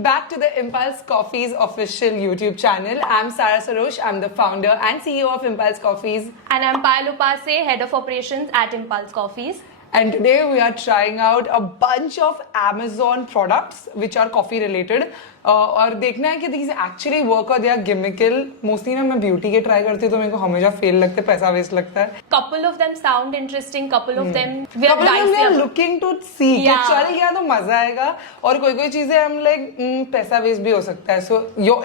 welcome back to the Impulse Coffee's official YouTube channel. I'm Sarah Sarosh. I'm the founder and CEO of Impulse Coffees. And I'm Payal Upase, Head of Operations at Impulse Coffees. And today we are trying out a bunch of Amazon products which are coffee related. और देखना है कि these actually work or they are gimmickal. Mostly ना मैं beauty के try करती हूँ तो मेरे को हमेशा fail लगते हैं, पैसा waste लगता है. Couple of them sound interesting, couple of them we couple of them we are dicey. looking to see कि Yeah. चल गया तो मजा आएगा और कोई चीजें हम like पैसा waste भी हो सकता है. So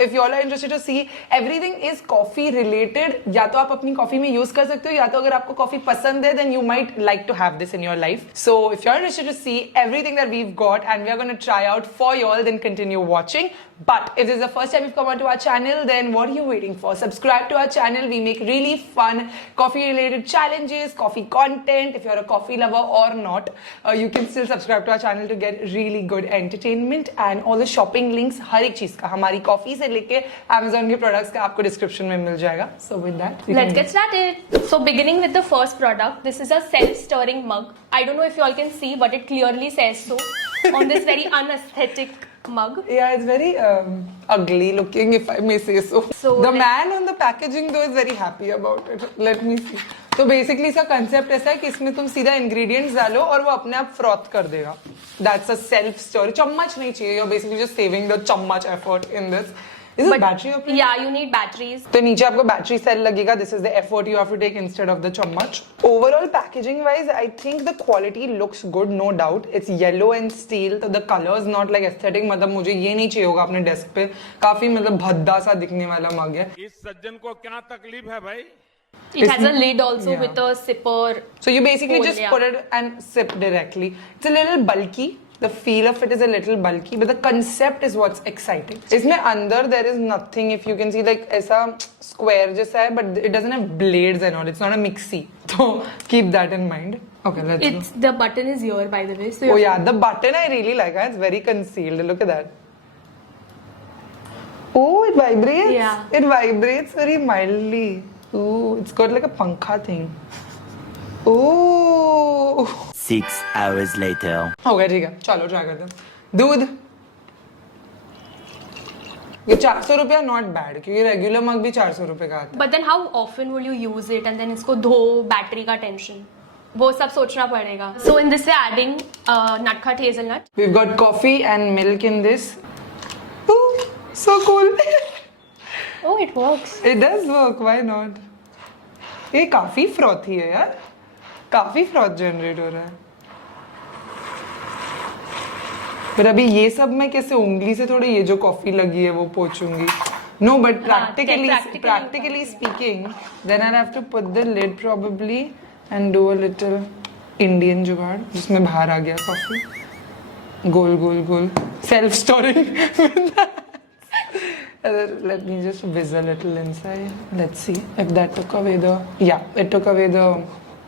if you all are interested to see everything is coffee related, या तो आप अपनी coffee में use कर सकते हो या तो अगर आपको coffee पसंद है then you might like to have this in your life. So if you are interested to see everything that we've got and we are going to try out for you all, then continue watching. But if this is the first time you've come onto our channel, then what are you waiting for? Subscribe to our channel. We make really fun coffee related challenges, coffee content. If you're a coffee lover or not, you can still subscribe to our channel to get really good entertainment and all the shopping links. हर एक चीज का हमारी coffee से लेके Amazon के products का आपको description में मिल जाएगा. So with that, Let's get started. So beginning with the first product, this is a self-stirring mug. I don't know if you all can see, but it clearly says so on this very unaesthetic mug. Yeah, it's very ugly looking, if I may say so. The man on the packaging though is very happy about it. Let me see. तो basically इसका concept ऐसा है कि इसमें तुम सीधा ingredients डालो और वो अपने आप froth कर देगा. That's a self story. चम्मच नहीं चाहिए. You're basically just saving the चम्मच effort in this. Is it battery operated? Yeah, you need batteries. तो नीचे आपको battery cell लगेगा. This is the effort you have to take instead of the चम्मच. Overall packaging wise, I think the quality looks good, no doubt. It's yellow and steel, so the color is not like aesthetic. मतलब मुझे ये नहीं चाहिए होगा अपने desk पे. काफी मतलब भद्दा सा दिखने वाला मग है. इस सज्जन को क्या तकलीफ है भाई? It has a lid also with a zipper. So you basically hole, just yeah. put it and sip directly. It's a little bulky. The feel of it is a little bulky, but the concept is what's exciting. इसमें अंदर there is nothing. If you can see like ऐसा square जैसा है, but it doesn't have blades and all. It's not a mixie. So keep that in mind. Okay, let's go. The button is here, by the way. So Oh yeah, the button I really like. It's very concealed. Look at that. Oh, it vibrates. Yeah. It vibrates very mildly. Ooh, it's got like a pankha thing. Ooh. 6 hours later. हो गया ठीक है चलो try करते हैं दूध ये 400 रुपया नॉट बैड क्योंकि रेगुलर मग भी 400 रुपए का आता है But then how often will you use it and then इसको धो बैटरी का टेंशन वो सब सोचना पड़ेगा. So in this we are adding nutcut hazelnut. We've got coffee and milk in this. Ooh, so cool. Oh, it works. It does work, why not? ये काफी frothy है यार काफी फ्रॉथ जनरेट हो रहा है पर अभी ये सब मैं कैसे उंगली से थोड़ी ये जो कॉफी लगी है वो पोंछूंगी no but practically speaking then I'll have to put the lid probably and do a little Indian जुगाड़ जिसमें बाहर आ गया coffee goal goal goal self storing let me just whiz a little inside let's see if that took away it took away the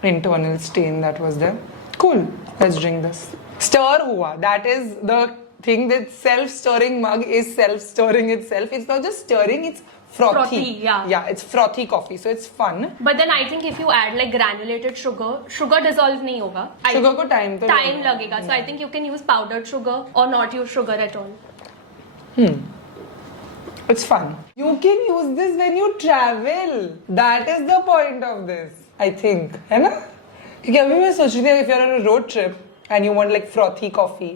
internal stain that was there. Cool. Let's drink this. Stir hua. That is the thing that self-stirring mug is self-stirring itself. It's not just stirring, it's frothy. Yeah. Yeah, it's frothy coffee. So it's fun. But then I think if you add like granulated sugar dissolve नहीं होगा. Sugar को time तो time लगेगा. So I think you can use powdered sugar or not use sugar at all. It's fun. You can use this when you travel. That is the point of this. I think, है ना? क्योंकि अभी मैं सोच रही थी if you're on a road trip and you want like frothy coffee,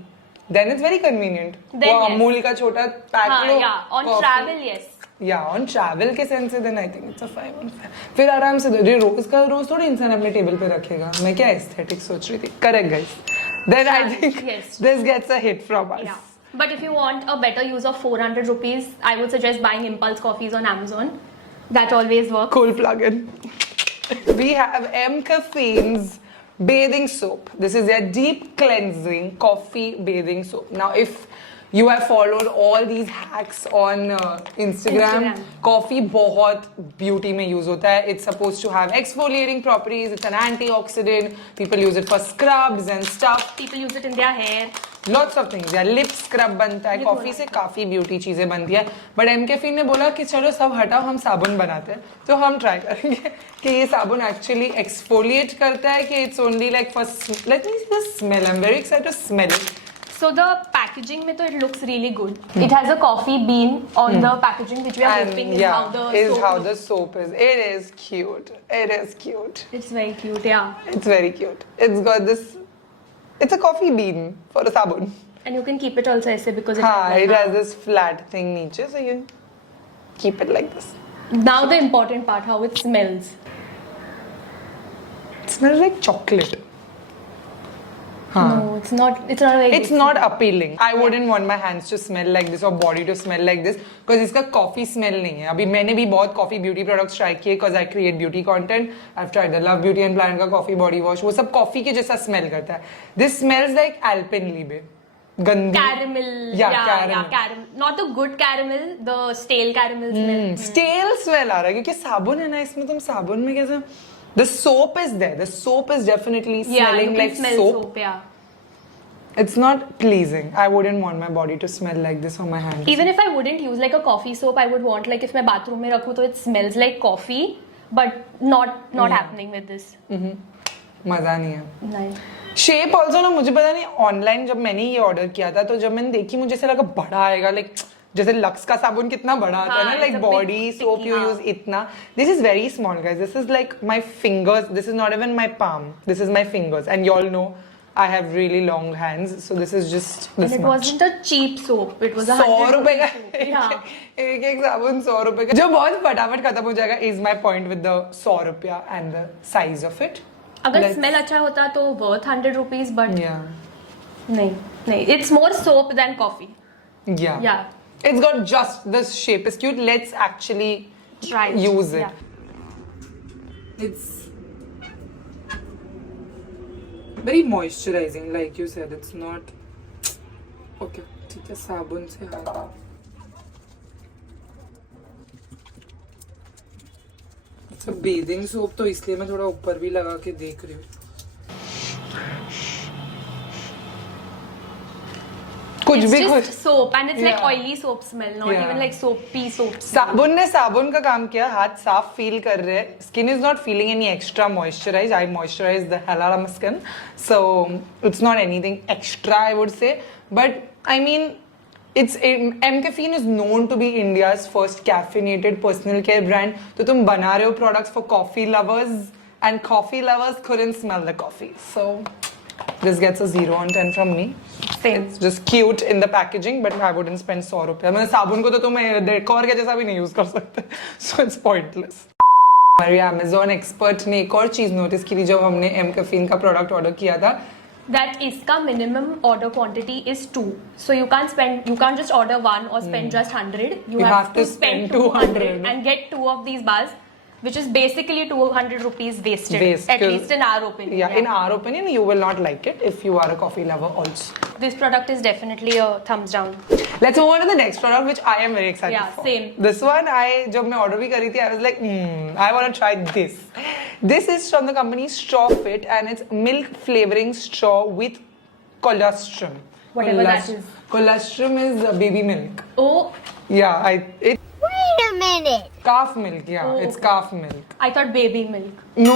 then it's very convenient. Then वो yes. Amul का छोटा pack low. Yeah, on coffee. travel yes. Yeah, on travel के सेंस से then I think it's a 5 on 5. फिर आराम से दो रोज थोड़ी इंसान अपने टेबल पे रखेगा. मैं क्या एस्थेटिक सोच रही थी. Correct guys. Then I think yes. this gets a hit from us. Yeah. But if you want a better use of 400 rupees, I would suggest buying Impulse Coffees on Amazon. That always works. Cool plug-in. We have M Caffeine's bathing soap. This is their deep cleansing coffee bathing soap. Now, if you have followed all these hacks on Instagram. Coffee बहुत beauty में use होता है. It's supposed to have exfoliating properties. It's an antioxidant. People use it for scrubs and stuff. People use it in their hair. Lots of things. या lip scrub बनता है. Coffee से काफी beauty चीजें बनती है. But M Caffeine ने बोला कि चलो सब हटाओ हम साबुन बनाते हैं. तो हम try करेंगे कि ये साबुन actually exfoliate करता है कि it's only like for let me see the smell. I'm very excited to smell it. So the packaging mein to it looks really good. It has a coffee bean on the packaging, which we are hoping is how the soap is. It is cute. It is cute. It's very cute, yeah. It's very cute. It's got this. It's a coffee bean for a sabun. And you can keep it also aise because it has this flat thing niche, so you can keep it like this. Now the important part, how it smells. It smells like chocolate. No, it's not. It's not like. It's not appealing. I wouldn't want my hands to smell like this or body to smell like this because इसका coffee smell नहीं है. अभी मैंने भी बहुत coffee beauty products try किए because I create beauty content. I've tried the Love Beauty and Planet का coffee body wash. वो सब coffee के जैसा smell करता है. This smells like Alpenlibe. गंदी. Caramel. Caramel. Not the good caramel, the stale caramel smell. Stale smell आ रहा है क्योंकि साबुन है ना इसमें तुम साबुन में कैसे The soap is there. The soap is definitely smelling like smell soap. Yeah. It's not pleasing. I wouldn't want my body to smell like this on my hands. Even if I wouldn't use like a coffee soap, I would want like if मैं bathroom में रखूँ तो it smells like coffee, but not happening with this. मजा नहीं है. नहीं. Shape also ना मुझे पता नहीं ऑनलाइन जब मैंने ये ऑर्डर किया था तो जब मैंने देखी मुझे ऐसा लगा बड़ा आएगा लाइक जैसे लक्स का साबुन कितना बड़ा आता है ना like body soap you use इतना this is very small guys this is like my fingers this is not even my palm this is my fingers and you all know I have really long hands so this is just this and it much. wasn't a cheap soap it was a 100 रुपए का yeah एक साबुन 100 रुपए का जो बहुत फटाफट खत्म हो जाएगा is my point with the 100 रुपया and the size of it. अगर स्मेल अच्छा होता तो worth 100 rupees but Yeah. नहीं it's more soap than coffee. Yeah. It's got just this shape is cute. Let's actually Try it. use it. Yeah. It's very moisturizing, like you said. It's not okay. ठीक है साबुन से हाँ. तो bathing soap तो इसलिए मैं थोड़ा ऊपर भी लगा के देख रही हूँ. कुछ It's भी just कुछ soap and it's like Yeah. oily soap smell, not Yeah. even like soapy soap smell. साबुन ने साबुन का काम किया हाथ साफ फील कर रहे हैं skin is not feeling any extra moisturise I moisturise the hell out of my skin so it's not anything extra I would say but I mean it's M Caffeine is known to be India's first caffeinated personal care brand तो तुम बना रहे हो products for coffee lovers and coffee lovers couldn't smell the coffee so this gets a 0 on 10 from me. Same. It's just cute in the packaging, but I wouldn't spend 100 रुपया. मतलब साबुन को तो तुम डेकोर के जैसा भी नहीं यूज कर सकते. So it's pointless. हमारी Amazon expert ने एक और चीज नोटिस की थी जब हमने M Caffeine का प्रोडक्ट ऑर्डर किया था. That इसका minimum order quantity is 2. So you can't just order one or spend just 100. You have to spend 200 and get 2 of these bars, which is basically 200 rupees wasted. At least in our opinion. Yeah, in our opinion, you will not like it if you are a coffee lover also. This product is definitely a thumbs down. Let's move on to the next product, which I am very excited Yeah, for. same. This one, जब मैं order भी करी थी, I was like, I want to try this. This is from the company Strawfit, and it's milk flavoring straw with colostrum. Whatever that is. Colostrum is baby milk. Oh, Yeah, Wait a minute. calf milk. Yeah, Oh. it's calf milk. I thought baby milk. No,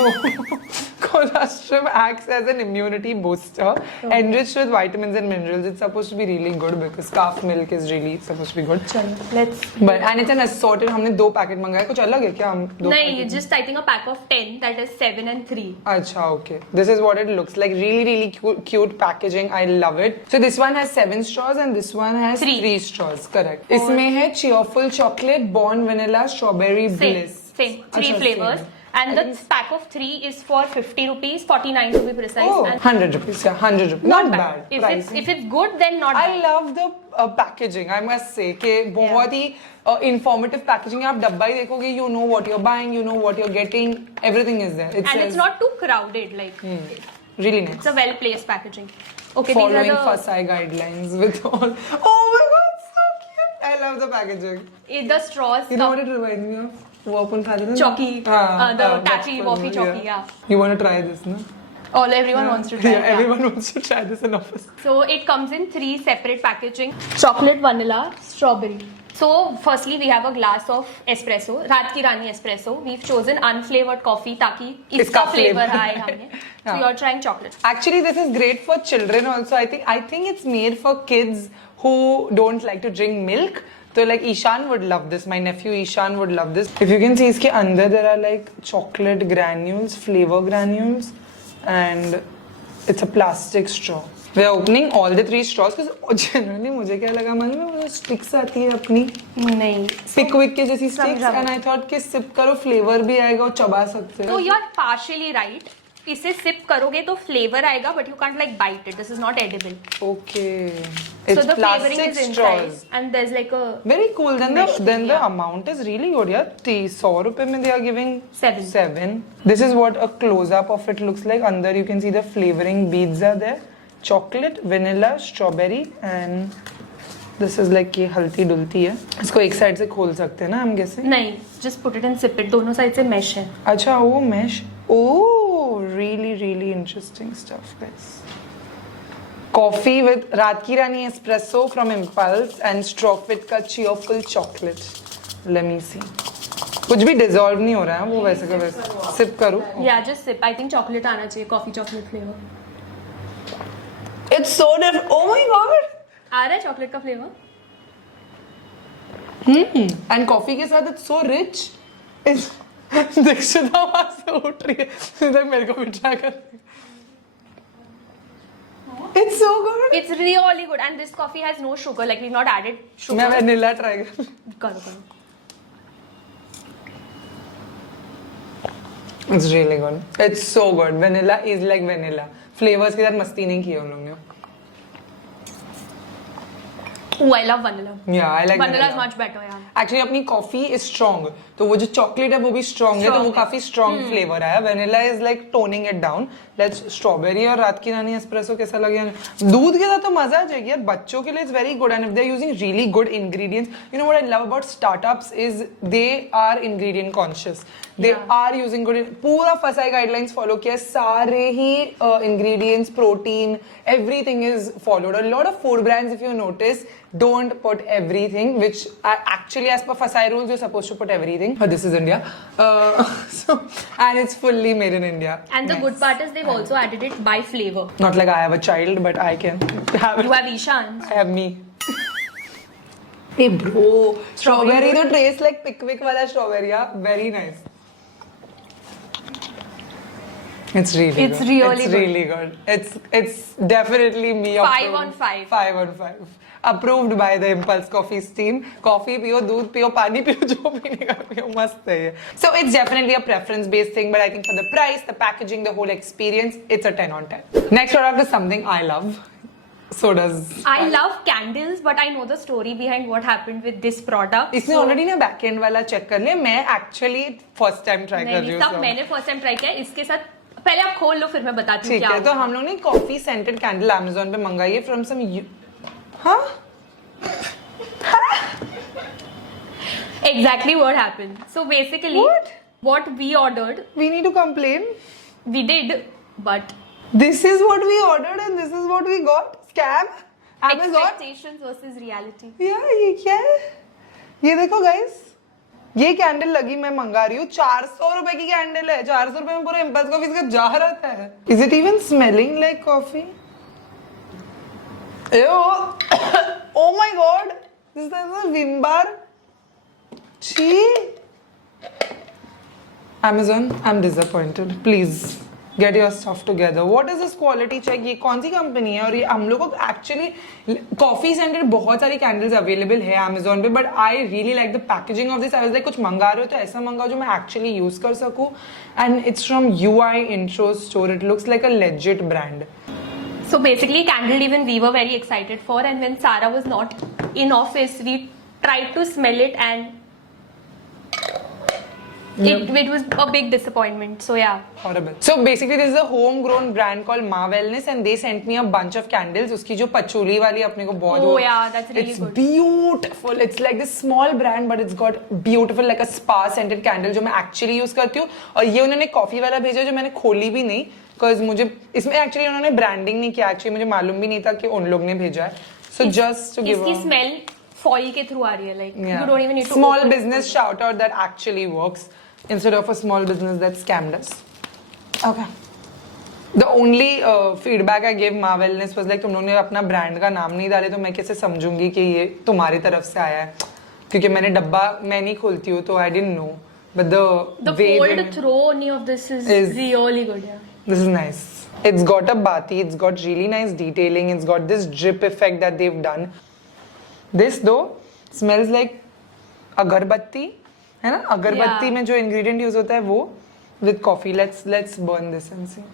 colostrum acts as an immunity booster, enriched with vitamins and minerals. It's supposed to be really good because calf milk is really supposed to be good. चलो, let's. But and it's an assorted. हमने 2 packet मंगाए. कुछ अलग है क्या? हम 2 नहीं, just I think a pack of 10 that is 7 and 3. अच्छा, okay. This is what it looks like. Really cute packaging. I love it. So this one has 7 straws and this one has 3 straws. Correct. इसमें है cheerful chocolate, born vanilla, strawberry bliss. Same. 3 अच्छा, flavors. same. And the pack of 3 is for 50 rupees, 49 to be precise. Oh, and 100 rupees. Yeah, 100 rupees. Not bad. If it's good, then not I bad. love the packaging. I must say कि बहुत ही informative packaging है. आप डब्बा ही देखोगे, you know what you're buying, you know what you're getting. Everything is there. And it's not too crowded. Like really nice. it's a well placed packaging. Okay, Following these are FSSAI guidelines with all. Oh my god, so cute! I love the packaging. the straws. You know what it reminds me of? वो अपन खाते थे ना? Chalky. The taffy, बचपन waffy में, chalky, yeah. You want to try this, no? Everyone wants to try. Yeah, it, yeah. everyone wants to try this in office. So it comes in 3 separate packaging: chocolate, vanilla, strawberry. So firstly, we have a glass of espresso, रात की रानी espresso. We've chosen unflavored coffee ताकि इसका flavor आए हमें. So Yeah. you're trying chocolate. Actually, this is great for children also. I think it's made for kids who don't like to drink milk. So like Ishan would love this. My nephew Ishan would love this. If you can see, iske andar there are like chocolate granules, flavor granules, and it's a plastic straw. We are opening all the 3 straws because generally मुझे क्या लगा मालूम है वो sticks आती है अपनी नहीं. पिकविक के जैसी sticks समझा मैं. and I thought कि sip करो flavor भी आएगा और चबा सकते So हो. you're partially right. इसे सिप करोगे तो फ्लेवर आएगा but you can't like bite it. This is not edible. Okay. So It's the flavoring plastic is inside straws. and there's like a Very cool. Then Mesh the thing, yeah. amount is really good. Yeah, 100 रुपए में they are giving 7. 7. This is what a close up of it looks like. Under you can see the flavoring beads are there. Chocolate, vanilla, strawberry, and this is like ये हल्ती डुलती है. इसको एक side से खोल सकते हैं ना हम कैसे? नहीं, just put it and sip it. दोनों साइड से मैश है. अच्छा वो mesh. Oh, really interesting stuff, guys. Coffee with रात की रानी espresso from Impulse and Strawfit का cheerful chocolate. Let me see. कुछ भी डिसॉल्व नहीं हो रहा है वो वैसे का वैसे. सिप करूँ. या just sip. I think chocolate आना चाहिए. Coffee chocolate flavour It's so different. Oh my god. आ रहा है चॉकलेट का फ्लेवर. And coffee के साथ it's so rich. It's दीक्षिता वहाँ से उठ रही है. इधर मेरे को भी ट्राई कर. It's so good. It's really good and this coffee has no sugar. Like we've not added sugar. मैं वैनिला ट्राई कर. करो. It's really good. It's so good. Vanilla is like vanilla. Flavors के साथ मस्ती नहीं की है उन लोगों ने. Oh, I love vanilla. Yeah, I like Vanilla is much better, yeah. Actually अपनी कॉफी इज स्ट्रॉन्ग तो वो जो चॉकलेट है वो भी स्ट्रॉन्ग है तो वो Strong है. काफी स्ट्रॉन्ग फ्लेवर आया. Vanilla is like toning it down. Let's strawberry और रात की रानी एस्प्रेसो कैसा लगे. दूध के साथ तो मजा आ जाएगी यार. बच्चों के लिए it's very good and if they are using really good ingredients. You know what I love about startups is they are ingredient conscious. They are using good. पूरा फसाई गाइडलाइंस फॉलो किया. सारे ही ingredients protein everything is followed. A lot of food brands if you notice don't put everything, which actually as per Fasai rules you're supposed to put everything. But this is India, so and it's fully made in India. And the Nice. good part is they've also added it by flavor. Not like I have a child, but I can have it. You have Ishan. I have me. Hey bro, strawberry to taste like Pickwick wala strawberry. Yeah, very nice. It's really It's good. really it's good. really good. It's definitely me. 5 on 5. 5 on 5. Approved by the Impulse Coffee's team. Coffee पियो, दूध पियो, पानी पियो, जो पीने का पियो, मस्त है ये. So it's definitely a preference-based thing, but I think for the price, the packaging, the whole experience, it's a 10 on 10. Next product is something I love. So does. I love candles, but I know the story behind what happened with this product. इसने already ना back and वाला check कर लिया. मैं actually first time try कर रही नहीं, हूँ. सब मैंने फर्स्ट टाइम ट्राई किया. इसके साथ पहले आप खोल लो फिर मैं बताती हूँ ठीक क्या है. तो हुआ. हम लोग ने कॉफी सेंटेड कैंडल Amazon पे मंगाई है फ्रॉम सम. हाँ. Exactly what happened. So basically, what we ordered, We need to complain. we did, but This is what we ordered and this is what we got. Scam. Amazon. expectations versus reality. यार ये क्या है? ये देखो guys. ये candle लगी मैं मंगा रही हूँ. 400 रुपए की कैंडल है. 400 रुपए में पूरा इम्पल्स कॉफी का जार आता है. Is it even smelling like coffee? Ew. Oh my god. This is a Vim bar. Chee. Amazon, I'm disappointed. Please get your stuff together. What is this quality check? ये कौन सी company है? और ये हम लोग को एक्चुअली कॉफी सेंटर बहुत सारी कैंडल्स अवेलेबल है Amazon पे, but I really like the packaging of this. I was like कुछ मंगा रहे हो तो ऐसा मंगाओ जो मैं एक्चुअली यूज कर सकूं. And it's from UI Intro Store. It looks like a legit brand. So basically, candle even we were very excited for, and when Sarah was not in office, we tried to smell it, and it was a big disappointment. So yeah. Horrible. So basically this is a homegrown brand called Ma Wellness and they sent me a bunch of candles. उसकी जो patchouli वाली अपने को बहुत Oh yeah, that's really it's good. beautiful. It's like this small brand but it's got beautiful like a spa scented candle जो मैं actually use करती हूँ. और ये उन्होंने कॉफी वाला भेजा जो मैंने खोली भी नहीं because मुझे इसमें actually उन्होंने branding नहीं किया. Actually मुझे मालूम भी नहीं था कि उन लोग ने भेजा है. So just to give इसकी a smell foil के through आ रही है. Like yeah. you don't even need to small open business shout out that actually works instead of a small business that scammed us. Okay. The only feedback I gave Ma Wellness was like तुम लोगों ने अपना brand का नाम नहीं डाले तो मैं कैसे समझूंगी कि ये तुम्हारी तरफ से आया है, क्योंकि मैंने डब्बा मैं नहीं खोलती हूँ तो I didn't know, but The way fold they- throw only of this is really good. Yeah. This is nice. It's got a bati, it's got really nice detailing, it's got this drip effect that they've done. This though smells like अगरबत्ती, है ना? अगरबत्ती Yeah. में जो ingredient use होता है वो with coffee. Let's burn this and see.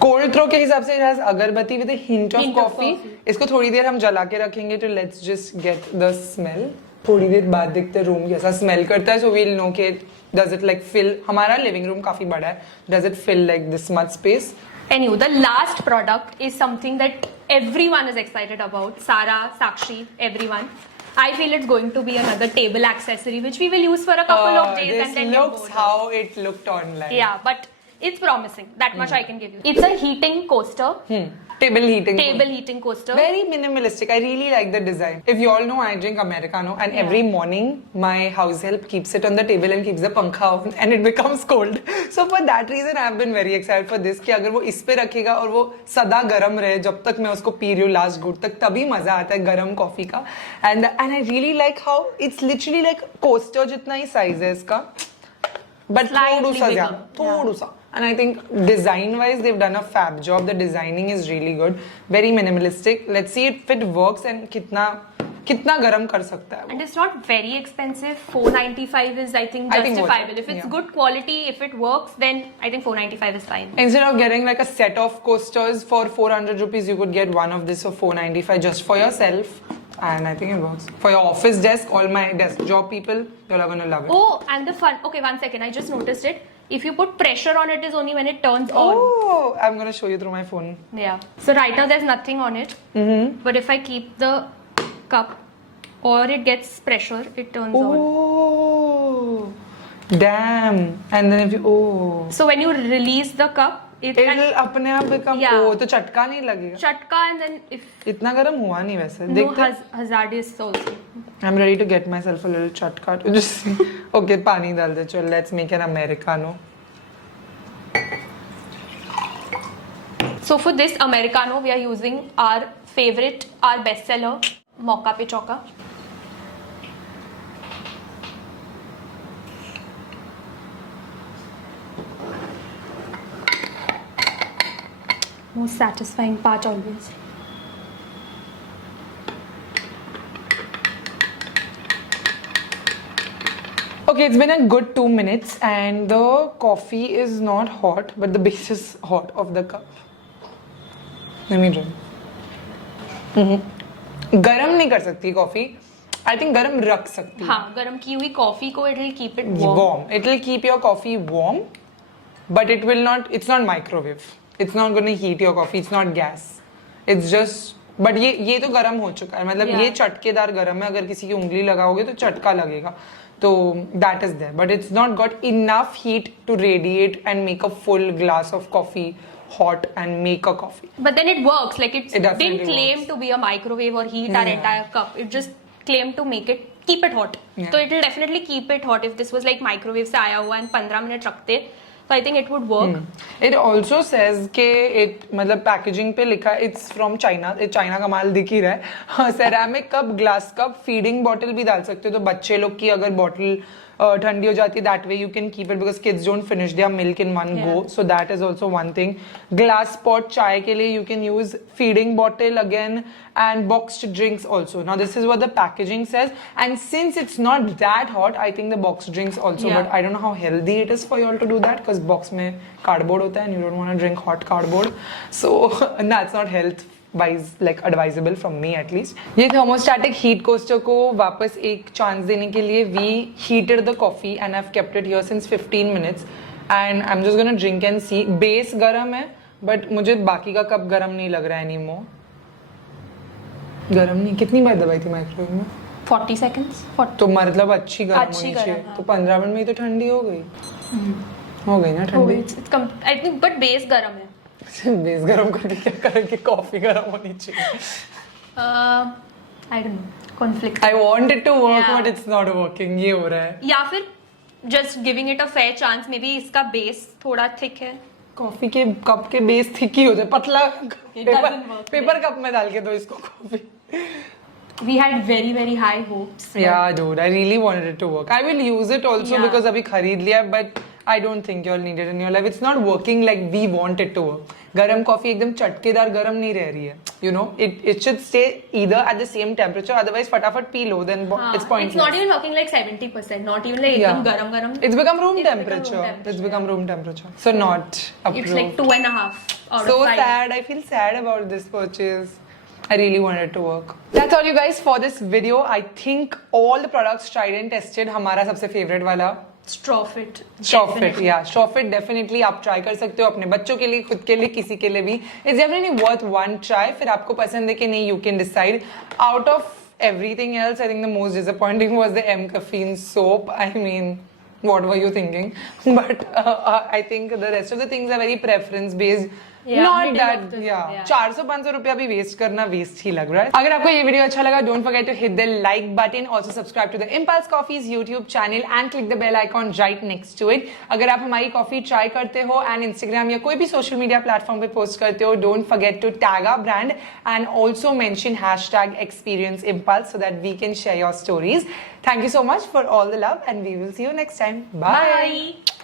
Cold throw के हिसाब से it has अगरबत्ती with a hint of coffee. इसको थोड़ी देर हम जला के रखेंगे तो let's just get the smell. थोड़ी देर बाद देखते हैं रूम कैसा स्मेल करता है, so we'll know कि does it like fill. हमारा लिविंग रूम काफी बड़ा है, does it fill like this much space? Anyway, the last product is something that everyone is excited about. Sara, Sakshi, everyone. I feel it's going to be another table accessory which we will use for a couple of days This and then looks you're bored. how it looked online. Yeah, but it's promising. That much I can give you. It's a heating coaster. Table heating. Table heating coaster. Very minimalistic. I really like the design. If you all know, I drink Americano, and Yeah. every morning my house help keeps it on the table and keeps the pankha on, and it becomes cold. So for that reason, I have been very excited for this. कि अगर वो इस पे रखेगा और वो सदा गरम रहे जब तक मैं उसको पी रही हूँ लास्ट गुड तक, तभी मजा आता है गरम कॉफी का. And I really like how it's literally like coaster जितना ही size है इसका. But Slightly थोड़ा सा bigger. ज्यादा, थोड़ा सा. And I think design-wise, they've done a fab job. The designing is really good, very minimalistic. Let's see if it works and कितना गरम कर सकता है वो. And it's not very expensive. 495 is, I think, I think justifiable. worth it, If it's yeah. good quality, if it works, then I think 495 is fine. Instead of getting like a set of coasters for 400 rupees, you could get one of this for 495 just for yourself. And I think it works. For your office desk, all my desk job people, you're gonna love it. Oh, and the fun. Okay, 1 second. I just noticed it. If you put pressure on it, is only when it turns on. Oh, I'm gonna show you through my phone. Yeah. So right now there's nothing on it. But if I keep the cup or it gets pressure, it turns on. Oh, damn. And then if you, oh. So when you release the cup, It'll अपने आप become, Yeah. oh, तो चटका नहीं लगेगा. chatka, and then if इतना गरम हुआ नहीं वैसे. no देखते हैं. hazardous also. I'm ready to get myself a little chatka to just okay पानी डाल दे चल. Let's make an Americano. So for this Americano, we are using our favorite, our bestseller, Mocha Pe Choca. Most satisfying part always. Okay, it's been a good 2 minutes and the coffee is not hot, but the base is hot of the cup. Let me drink. गरम नहीं कर सकती coffee. I think गरम रख सकती. हाँ, गर्म की हुई कॉफी को it will keep it warm. Warm. It will keep your coffee warm, but it will not. It's not microwave. It's not going to heat your coffee. It's not gas. It's just. But ये तो गरम हो चुका है. मतलब Yeah. ये चटकेदार गरम है. अगर किसी की उंगली लगाओगे तो चटका लगेगा. तो that is there. But it's not got enough heat to radiate and make a full glass of coffee hot and make a coffee. But then it works. Like it definitely didn't claim works. to be a microwave or heat our Yeah. entire cup. It just claimed to make it keep it hot. Yeah. So it will definitely keep it hot. If this was like microwave से आया हुआ and 15 minute रखते, so I think it would work. It also says कि it मतलब packaging पे लिखा है it's from China. China का माल दिख ही रहा है. Ceramic cup, glass cup, feeding bottle भी डाल सकते हो. तो बच्चे लोग की अगर बॉटल ठंडी हो जाती है, that way you can keep it because kids don't finish their milk in one go. So that is also one thing. Glass pot चाय के लिए you can use feeding bottle again and boxed drinks also. Now this is what the packaging says, and since it's not that hot, I think the boxed drinks also. Yeah. But I don't know how healthy it is for you all to do that because box में cardboard होता है and you don't want to drink hot cardboard. So that's not health wise like advisable from me at least. ये thermostatic heat coaster को वापस एक chance देने के लिए we heated the coffee and I've kept it here since 15 minutes and I'm just gonna drink and see. Base गरम है but मुझे बाकी का कप गरम नहीं लग रहा है anymore. गरम नहीं. कितनी बार दबाई थी माइक्रोवेव में? 40 seconds. 40. तो मतलब अच्छी गरम अच्छी होनी गरम, चाहिए. हाँ. तो 15 मिनट में ही तो ठंडी हो गई. हो गई ना Oh, ठंडी. it's I think but base गरम है. बेस गरम करके क्या करेंगे? कॉफी गरम होनी चाहिए. I don't know. Conflict. I want it to work Yeah. but it's not working. ये हो रहा है. या फिर just giving it a fair chance. Maybe इसका base थोड़ा thick है. कॉफी के कप के बेस थिक ही हो जाए, पतला doesn't work, पेपर कप में डाल के दो इसको coffee. We had very very high hopes. but Yeah, dude, I really wanted it to work. I will use it also Yeah. because अभी खरीद लिया, but I don't think you'll need it in your life. It's not working like we want it to work. गरम coffee एकदम चटकेदार गरम नहीं रह रही है. You know, it should stay either at the same temperature. Otherwise, फटाफट P low. Then हाँ, it's pointless. It's not even working like 70%. Not even like Yeah. एकदम गरम गरम. It's become room It's become temperature. room temperature. It's become room temperature. So not approved. It's like 2.5 out So of 5. sad. I feel sad about this purchase. I really wanted it to work. That's all you guys for this video. I think all the products tried and tested. हमारा सबसे favorite वाला Strawfit. Strawfit, yeah. Strawfit definitely आप try कर सकते हो अपने बच्चों के लिए, खुद के लिए, किसी के लिए भी. It's definitely worth one try. फिर आपको पसंद है कि नहीं, you can decide. Out of everything else, I think the most disappointing was the M caffeine soap. I mean, what were you thinking? But I think the rest of the things are very preference based. Yeah, Not middle that, of the- yeah. yeah. 400-500 रुपया भी waste करना waste ही लग रहा है. अगर आपको ये video अच्छा लगा, don't forget to hit the like button. Also subscribe to the Impulse Coffee's YouTube channel and click the bell icon right next to it. अगर आप हमारी कॉफी ट्राई करते हो and Instagram या कोई भी सोशल मीडिया प्लेटफॉर्म पे post करते हो, don't forget to tag our brand and also mention #ExperienceImpulse so that we can share your stories. Thank you so much for all the love and we will see you next time. Bye. Bye.